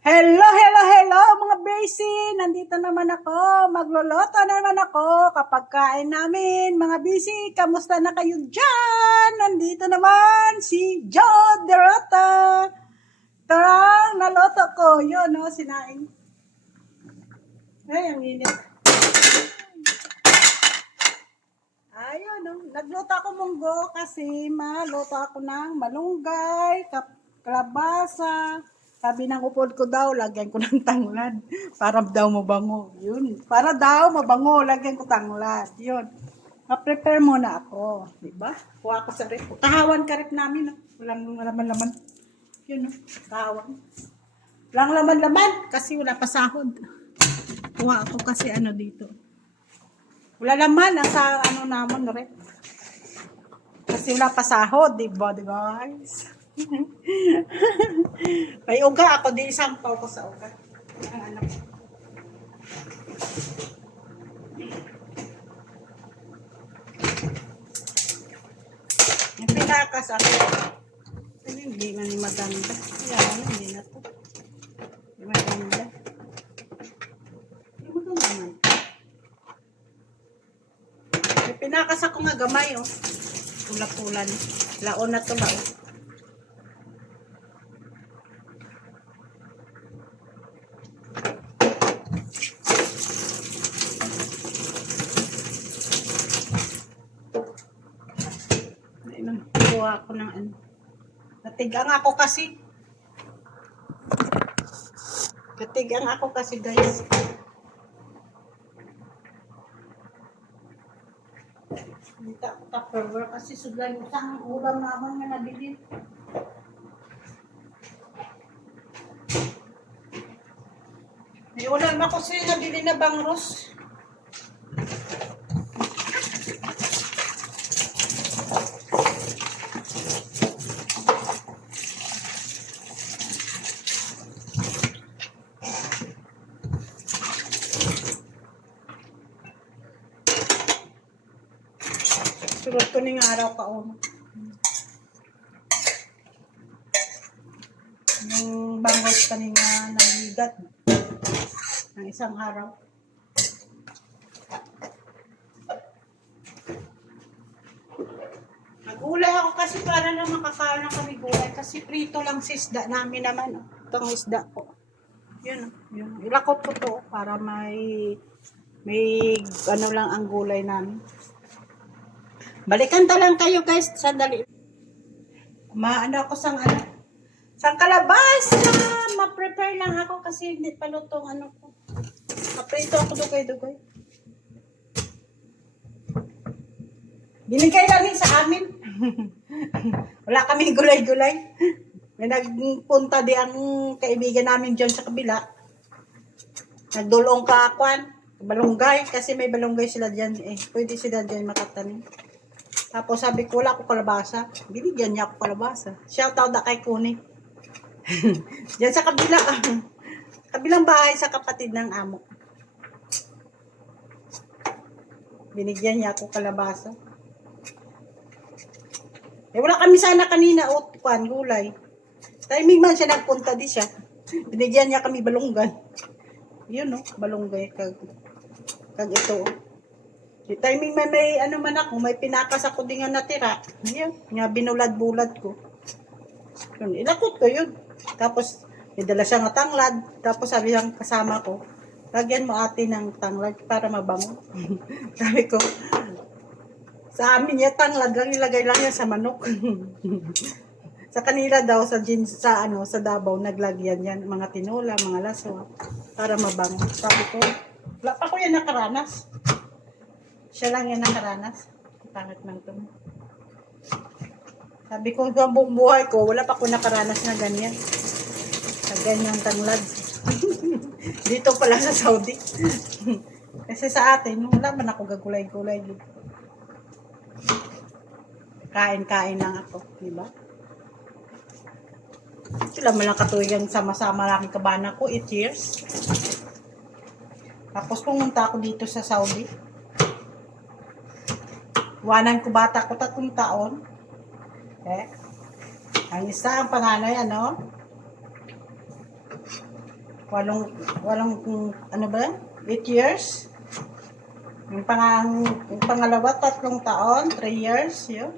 Hello, hello, hello mga besi! Nandito naman ako. Magluluto naman ako kapag kain namin. Mga besi, kamusta na kayo dyan? Nandito naman si Joe Derota. Tarang, naloto ko. Yun, no, sinaing. Ay, ang init. Ayun, no. Nagluto ako munggo kasi maluto ako ng malunggay, kalabasa. Sabi ng upod ko daw, lagyan ko ng tanglad. Para daw mabango. Yun. Para daw mabango, lagyan ko tanglad. Yun. Ma-prepare muna ako. Diba? Kuha ko sa rep. Kahawan ka rep namin. No? Walang laman-laman. Yun. No? Kahawan. Walang laman-laman kasi wala pa sahod. Kuha ako kasi ano dito. Wala laman. Nasa ano naman rep. Kasi wala pa sahod. Diba guys? May uga ako, di isang pao ko sa uga. Ang anak ko. Yung pinakas ako. Hindi na ni maganda. Yan, hindi na to. Hindi maganda. Hindi maganda naman. May pinakas ako nga gamay, oh. Pula-pula na. Laon na to, laon. Kuha ako ng ano. Natigang ako kasi. Natigang ako kasi guys. Dito ako tupperware kasi sudlay usang ulam naman nga nabili. May ulam ako sila nabili na bangros. Surot ko ning araw ka o. Yung bangos pa nga naligat ng isang araw. Nagulay ako kasi para lang makakain ng kami gulay kasi prito lang si isda namin naman. Oh. Itong isda ko. Yun, yun. Ilakot ko to para may ano lang ang gulay namin. Balikan ta lang kayo guys, sandali. Maano ako sang ano. Sang kalabasa, ma-prepare lang ako kasi hindi pa lutong ano ko. Kaprito ako dugay-dugay. Binigay lang sa amin. Wala kaming gulay-gulay. May nagpunta di ang kaibigan namin dyan sa kabila. Nagdulong ka kwan. Balunggay. Kasi may balunggay sila dyan. Pwede sila dyan makatanim. Tapos sabi ko, wala ko kalabasa. Binigyan niya ako kalabasa. Shoutout na kay Kuni. Diyan sa kabila. Kabilang bahay sa kapatid ng amo. Binigyan niya ako kalabasa. Wala kami sana kanina o kwan, gulay. Timing man siya nagpunta di siya. Binigyan niya kami balunggay. Yun no, balunggay kag ito. Di timing man may ano man ako, may pinakas ako din nga natira. Yan, nga binulad-bulad ko. Yun, ilakot ko yun. Tapos, may dala siya ng tanglad. Tapos sabi ng kasama ko, lagyan mo ate ng tanglad para mabango. Sabi ko, sa amin niya tanglad lang, ilagay lang yan sa manok. Sa kanila daw, sa Davao, naglagyan yan, mga tinola, mga laso, para mabango. Sabi ko, wala pa ko yan nakaranas. Siya lang yan nakaranas. Pangit lang ito. Sabi ko, ang buong buhay ko, wala pa ko nakaranas na ganyan. Sa ganyang tanglad. Dito pala sa Saudi. Kasi sa atin, wala man ako gagulay-gulay dito. Kain-kain lang ako, di ba? Sila malang katuwigang sama-sama lang kabana ko, 8 years. Tapos pumunta ako dito sa Saudi. Wanan ko bata ko 3 taon. Ang isa, ang panganay, ano? walong, ano ba? 8 years. Yung pangalawa, 3 taon, 3 years, yun.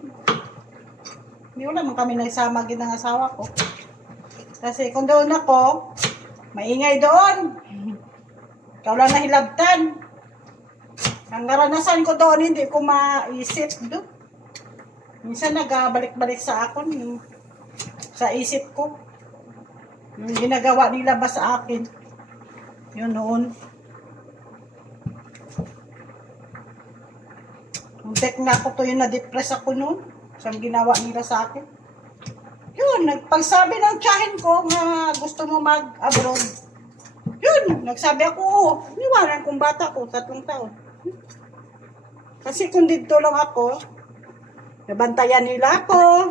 Hindi wala man kami nagsama ng asawa ko. Kasi kung doon ako, maingay doon. Ikaw lang nahilabtan. Ang naranasan ko doon, hindi ko maisip doon. Minsan nagabalik-balik sa akin, sa isip ko. Yung ginagawa nila ba sa akin. Yun noon. Muntik na ako to yung na-depress ako noon. Sa ginawa nila sa akin. Yun, nagpagsabi ng tiyahin ko nga gusto mo mag-abroad. Yun, nagsabi ako, oo. Niwanan kong bata ko, 3 taon. Kasi kung dito lang ako, nabantayan nila ako.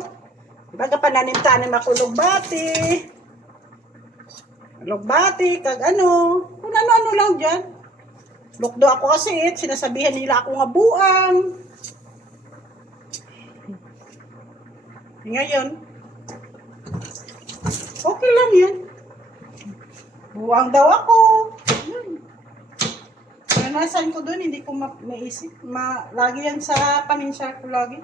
Baga pananim-tanim ako lugbati. Lugbati, kag ano. Kung ano-ano lang dyan. Lukdo ako kasi sinasabihan nila ako nga buang. Ngayon, okay lang yan. Buang daw ako. Naranasan ko doon, hindi ko maisip. Lagi yan sa paminsya ko lagi.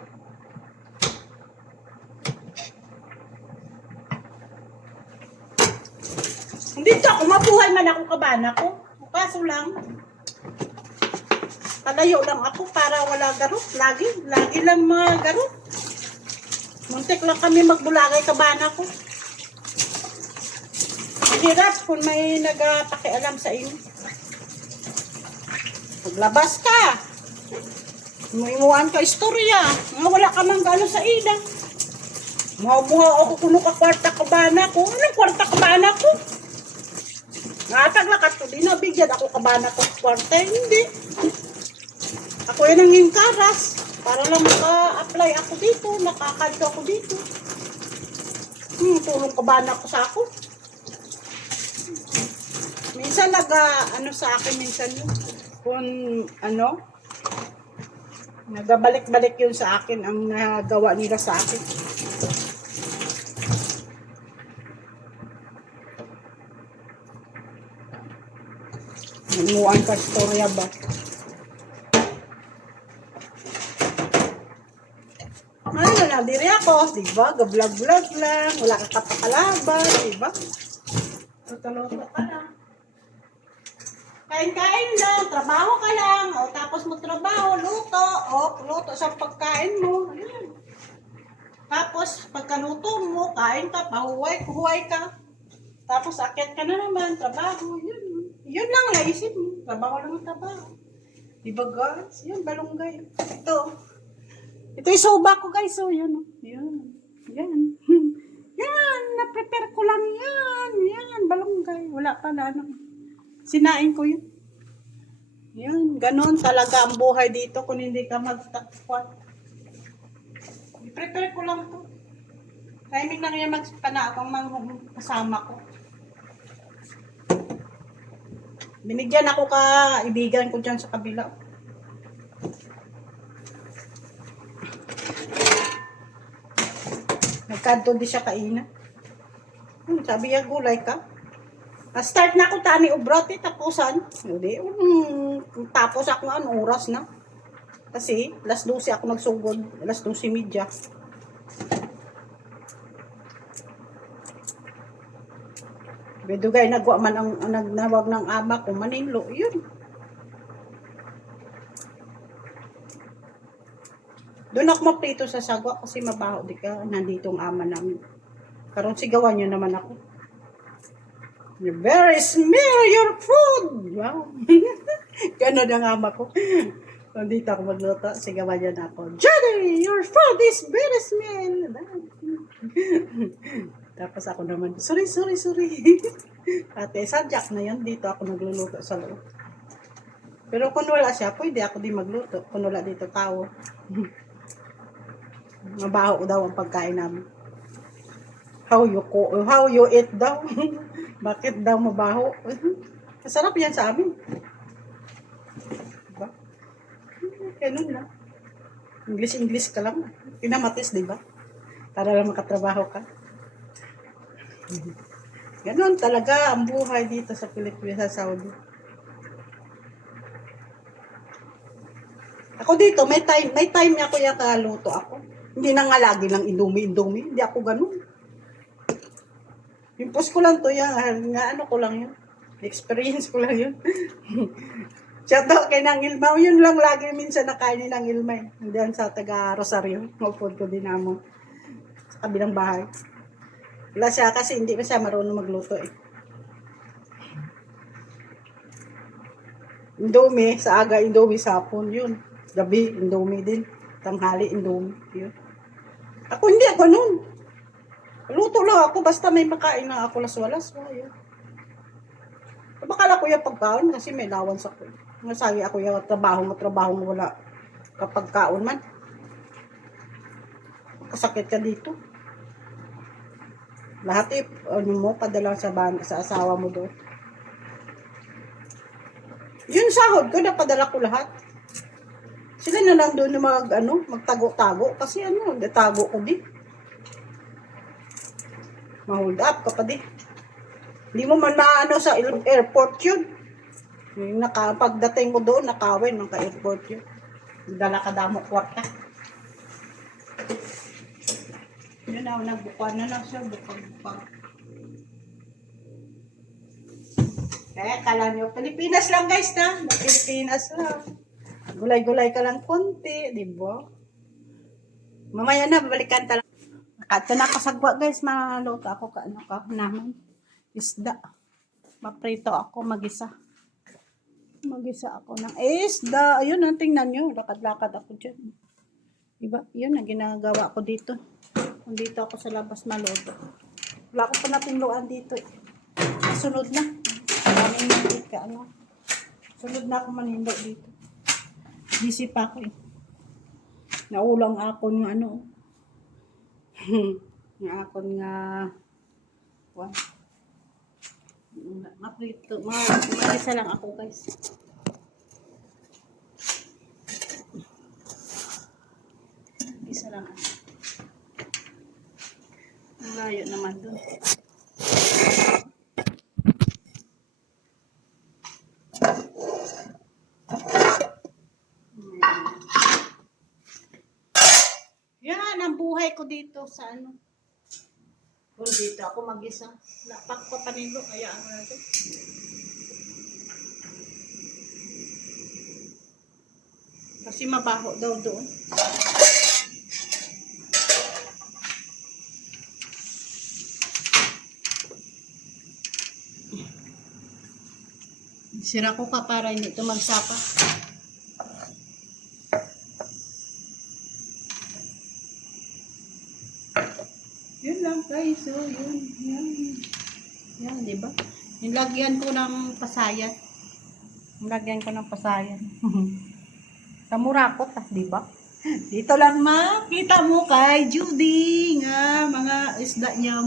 Dito ako, mabuhay man ako kabana ko. Kaso lang, palayo lang ako para wala garot. Lagi lang mga garot. Muntik lang kami magbulagay kabana ko. Hirap kung may nagpakialam sa inyo. Maglabas ka. Muimuan ka istorya. Nga wala ka mang gano sa ina. Muha-muha ako kuno ka kwarta kabana ko. Anong kwarta kabana ko? Nataglakat ko, di nabigyan ako kabana ko kwarta. Hindi. Ako yan ang yung karas. Para lang maka-apply ako dito. Nakakadto ako dito. Tulong kabana ko sa ako. Minsan ano sa akin minsan yun. Kung ano, nagabalik-balik yun sa akin ang nagawa nila sa akin. Namuan ka storya ba? Ano na, diri ako, diba? Gablag-vlog lang, wala ka kapakalaban, diba? Luto-luto ka lang. Kain-kain lang, trabaho ka lang, o tapos mo trabaho, luto sa pagkain mo, ayun. Tapos, pagkaluto mo, kain ka, pahuway ka. Tapos, akyat ka na naman, trabaho, yun. Yun lang naisip mo, trabaho lang ang trabaho. Diba guys? Yun, balunggay. Ito yung soba ko guys, so yun. Yan. Yan, na-prepare ko lang yan. Yan, balunggay. Wala pa na ano. Sinain ko yun. Yan, ganun talaga ang buhay dito kung hindi ka magtakwat. I-prepare ko lang to. Timing lang yan magpana akong kasama ko. Binigyan ako kaibigan ko dyan sa kabila. Nagkanto di siya kaina. Sabi niya, gulay ka. Start na ako tani ubrati, tapusan. Hindi, tapos ako nga, oras na. Kasi, alas 12 ako nagsugod. Alas 12:30. Bedugay nagwa man ang nagnawag ng ama ko, maninlo. Yun. Doon ako maprito sa sagwa kasi mabaho di ka. Nandito ang ama namin. Karon sigawan nyo naman ako. You very smell your food. Wow. Ganon ang ama ko. Nandito ako magluto. Sigawan nyo na ako. Johnny, your food is very smell. Tapos ako naman, sorry. Ate, sadyak na yun. Dito ako nagluluto sa loob. Pero kung wala siya, pwede ako di magluto. Kung wala dito tao. Mabaho daw ang pagkain namin. How you eat daw? Bakit daw mabaho? Masarap yan sa amin. Diba? Ganun na. English ka lang. Pinamatis, diba? Para lang makatrabaho ka. Ganun talaga ang buhay dito sa Pilipinas, sa Saudi. Ako dito, may time ako yung kaluto ako. Hindi na nga lagi lang indomie. Hindi ako ganun. Impos ko lang to yan. Nga ano ko lang yun. Experience ko lang yun. Shoutout kay Nang Ilma. Yun lang lagi minsan nakain ni Nang Ilma. Diyan sa taga Rosario. Mapod ko din mo. Sa kabilang bahay. Wala siya kasi hindi pa siya marunong magluto eh. Indomie, sa aga indomie, sa hapon yun. Gabi, indomie din. Tanghali, indomie. Yun. Ako hindi ako nun. Luto lang ako, basta may makain na ako las-walas. Yun. Bakala ko yung pagkaon kasi may lawan sa ko. Nasabi ako yung trabaho mo wala kapag kaon man. Kasakit ka dito. Lahat ano mo, padala sa asawa mo doon. Yun sahod ko, napadala ko lahat. Sila na lang doon na magtago-tago. Kasi tago ko di. Ma-hold up ka pa di. Hindi mo man maano sa airport yun. Pagdating mo doon, nakawin ng ka-airport yun. Dala ka damo kwarta. Yun na, nagbukuan na lang siya. Bukang. Kaya kala nyo, Pilipinas lang guys na. Pilipinas lang. Gulay-gulay ka lang konti, di ba? Mamaya na, babalikan talaga. Ito na kasagwa guys, maluto ako naman. Isda. Maprito ako, magisa. Magisa ako ng isda. Ayun, tingnan nyo. Lakad-lakad ako dyan. Diba? Yun ang ginagawa ko dito. Nandito ako sa labas maluto. Wala ko pa natinluan dito. Sunod na. Maraming mantika, Sunod na ako manindo dito. Busy pa ako eh. Naulang ako ng ng ako nga maprito. Mag-isa lang ako guys. Isa lang ako. Malayo naman doon. Yan ang buhay ko dito sa Kung dito ako mag-isa. Lapak pa panilo. Kaya natin. Kasi mabaho daw doon. Sira ko ka para hindi ito magsapa. Yun lang guys. So, yun. Yan, di ba? Nilagyan ko ng pasayan. Sa Murakot, di ba? Dito lang makita mo kay Judy nga mga isda niya,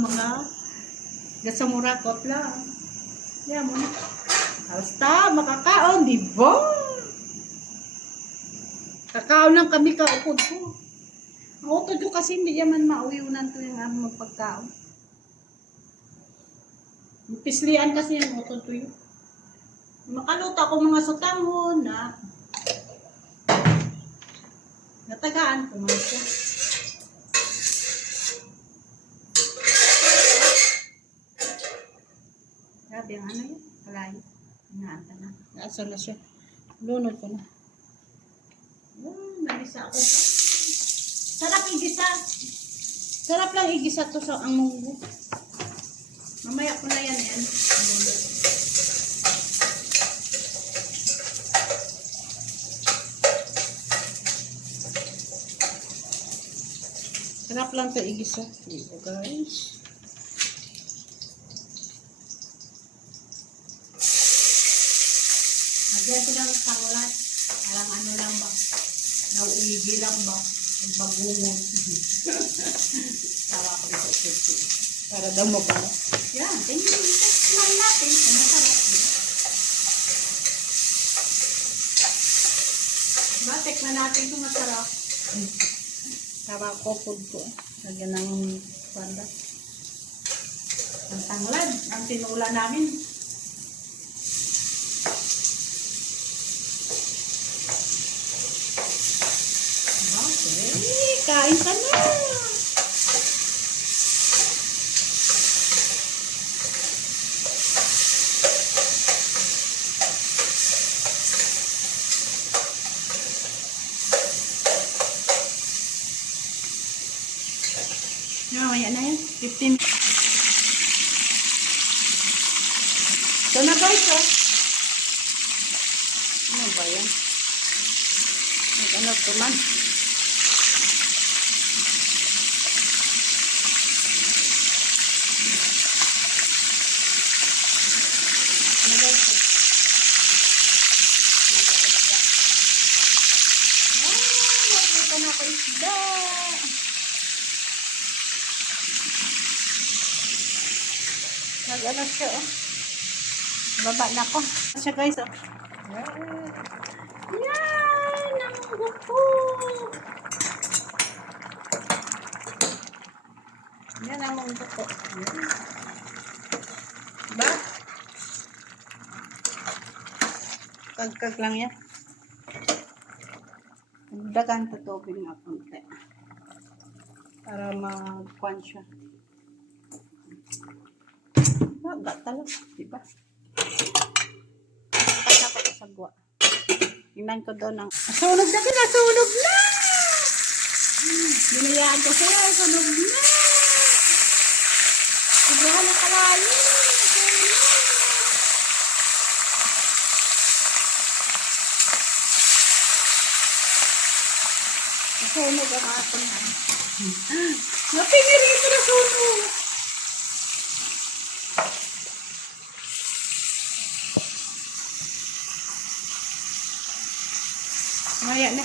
sa Murakot lang. Yan mo. Basta makakaon, di ba? Kakaon lang kami kaupod ko. Ang utod ko kasi hindi yaman mauwiunan to yung magpagkaon. Pislian kasi yung utod ko yun. Makaluto ako mga sutanghon na natagaan ko man siya. Grabe ang yun? Kalayo. Inaanta na. Nasa na siya. Lunod ko na. Nagisa ako. Sarap igisa. Sarap lang igisa to sa ang munggo. Mamaya ko na yan. Sarap lang to igisa. Dito guys. Nagyan ko lang tangulat. Parang lang ba? Nauigi lang ba? Ang bagungon. Tawa ko sa ito. Para daw mabango. Yan. Tingnan natin. Ano sarap? Diba? Tekman natin kung masarap. Tawa ko food ko. Lagyan ng panda. Ang tanglad, ang tinula namin. Okay, kain ka na. Mamaya na yan. 15 minutes. Ito na guys, oh. Ano ba yan? Ano ito man? Ano guys, oh. Nakita na ako isda. Nag-ano siya, oh. Baba na ko. Siya guys, oh. Yan! Ang gupo! Yan ang gupo. Diba? Kagkag lang yan. Dagan pa tubig na konti. Para mag-kwan siya. Wala talaga, diba? Kaya ako sa sagwa. Tingnan ko doon ang... Nasunog na! Nasunog na! Binayaan ko siya. Nasunog na! Sobrahan na kalayo. Nasunog ang ating na. Napinirito na sunog. Maya na.